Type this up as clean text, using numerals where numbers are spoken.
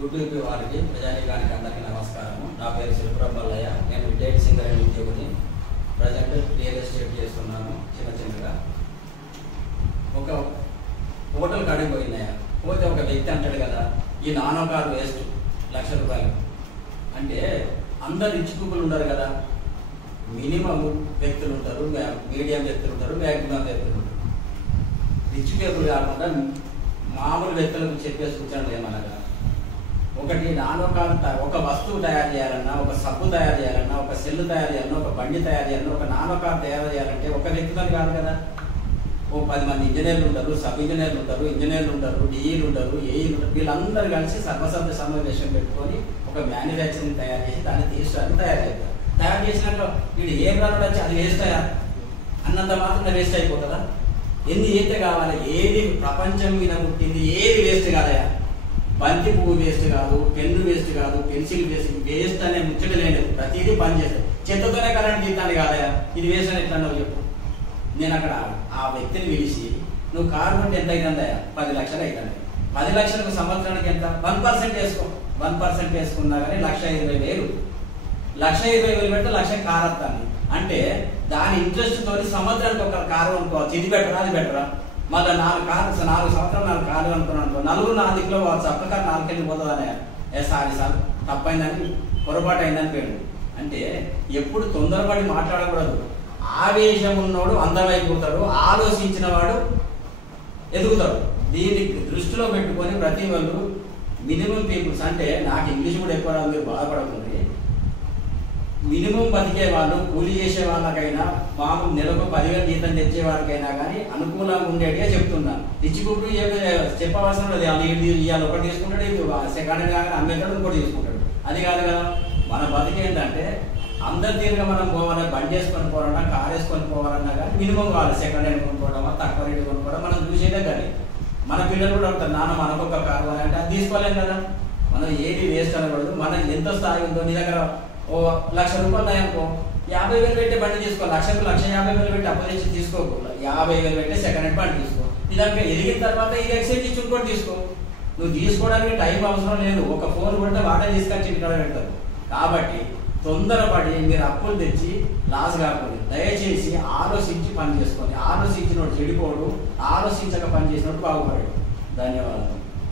YouTube వారికి ప్రజానీకానికి అందరికీ నమస్కారము. నా పేరు శిల్పురం మల్లయ్య. నేను రిటైర్డ్ సింగర్ అండ్ ఉద్యోగిని. ప్రజెంట్ రియల్ ఎస్టేట్ చేస్తున్నాను చిన్నగా. ఒక హోటల్ కాడికి పోయినాయా పోతే ఒక వ్యక్తి అంటాడు కదా, ఈ నానో కార్ వేస్ట్ ₹1,00,000 అంటే అందరు రిచ్ పీపుల్ ఉంటారు కదా, మినిమం వ్యక్తులు ఉంటారు, మీడియం వ్యక్తులు ఉంటారు, మ్యాక్సిమం వ్యక్తులు ఉంటారు. రిచ్ పీపుల్ కాకుండా మామూలు వ్యక్తులకు చెప్పేసి కూర్చోండి ఏమనగా, ఒకటి నానో కార్ ఒక వస్తువు తయారు చేయాలన్నా, ఒక సబ్బు తయారు చేయాలన్నా, ఒక సెల్ తయారు చేయాలన్నా, ఒక బండి తయారు చేయాలన్నా, ఒక నానో కార్ తయారు చేయాలంటే ఒక వ్యక్తితో కాదు కదా. ఓ 10 మంది ఇంజనీర్లు ఉంటారు, సబ్ ఇంజనీర్లు ఉంటారు, ఇంజనీర్లు ఉంటారు, డిఈలు ఉంటారు, ఏఈలు ఉంటారు. వీళ్ళందరూ కలిసి సర్వసభ్య సమావేశం పెట్టుకొని ఒక మ్యానుఫ్యాక్చరింగ్ తయారు చేసి దాన్ని తీసుకుని తయారు చేస్తారు. తయారు చేసినాక వీడు ఏం రాడు వచ్చి అది వేస్ట్ అయ్యా అన్నంత మాత్రం వేస్ట్ అయిపోతుందా? ఎన్ని అయితే కావాలి, ఏది ప్రపంచం మీద పుట్టింది ఏది వేస్ట్ కాదయా. బంతి పువ్వు వేస్ట్ కాదు, పెన్ను వేస్ట్ కాదు, పెన్సిల్ వేస్ట్ అనే ముచ్చట లేదు. ప్రతిదీ పని చేస్తాయి. చెత్తతోనే కరెంట్ తీస్తాను కాదయా, ఇది వేస్ట్ అని ఎట్లా అన్నావు చెప్పు. నేను అక్కడ ఆ వ్యక్తిని పిలిచి, నువ్వు కారు కొంటే ఎంత అవుతుందయా? 10 లక్షలు అవుతుంది. 10 లక్షలకు సంవత్సరానికి ఎంత? 1% వేసుకో. 1% వేసుకున్నా కానీ 1,20,000. 1,20,000 పెడితే 1,00,000 కారు వస్తాను అంటే దాని ఇంట్రెస్ట్ తోటి సంవత్సరానికి ఒక కారు అనుకోవచ్చు. ఇది బెటరా అది బెటరా? మళ్ళీ 4 సంవత్సరాలు 4 కార్లు అనుకున్నాను. నలుగురు 4 దిక్కులో పోవచ్చు. అక్క కారు 4 కెళ్ళి పోతుందనే సారీ సార్ తప్పైందని, పొరపాటు అయిందని పేరు. అంటే ఎప్పుడు తొందరపడి మాట్లాడకూడదు. ఆవేశం ఉన్నవాడు అందమైపోతాడు, ఆలోచించిన వాడు ఎదుగుతాడు. దీన్ని దృష్టిలో పెట్టుకొని ప్రతి వాళ్ళు మినిమం పీపుల్స్, అంటే నాకు ఇంగ్లీష్ కూడా ఎక్కువ మీరు బాధపడుతుంది, మినిమం బతికే వాళ్ళు, కూలీ చేసే వాళ్ళకైనా, మామూలు నెలకు 10,000 జీతం తెచ్చే వారికైనా కానీ అనుకూలంగా ఉండేట్టుగా చెప్తున్నా. రిచ్ పీపుల్ చెప్పవలసిన ఇవాళ ఒకటి తీసుకుంటాడు, సెకండ్ కానీ అమ్మేటాడు, ఇంకోటి తీసుకుంటాడు. అది కాదు కదా. మన బతికి ఏంటంటే అందరి తీరుగా మనం పోవాలా, బండి వేసుకొని పోవాలన్నా, కార్ వేసుకొని పోవాలన్నా కానీ మినిమం కావాలి. సెకండ్ హ్యాండ్ కొనుక్కోవడమా, తక్కువ రేటు కొనుక్కోవడం మనం చూసేదే. కానీ మన పిల్లలు కూడా ఉంటారు, నాన్న మనకొక కారు అని అంటే అది తీసుకోలేం కదా. మనం ఏది వేస్ట్ అనకూడదు. మనకి ఎంత స్థాయి ఉందో, నీ దగ్గర ఓ ₹1,00,000 అనుకో, 50,000 పెట్టి బండి తీసుకో. 1,50,000 పెట్టి అప్పు తెచ్చి తీసుకోకు. 50,000 పెట్టి సెకండ్ హ్యాండ్ బండి తీసుకో. ఇదాక ఎదిగిన తర్వాత ఇది ఎక్స్చేంజ్ ఇచ్చి ఇంకోటి తీసుకో. నువ్వు తీసుకోవడానికి టైం అవసరం లేదు. ఒక ఫోన్ కొడితే వాటే తీసుకొచ్చి ఇక్కడ పెడతారు. కాబట్టి తొందరపడి మీరు అప్పులు తెచ్చి లాస్ కాకూడదు. దయచేసి ఆలోచించి పని చేసుకోండి. ఆలోచించినోడు చెడిపోడు, ఆలోచించక పని చేసినోడు బాగుపడాడు. ధన్యవాదాలు.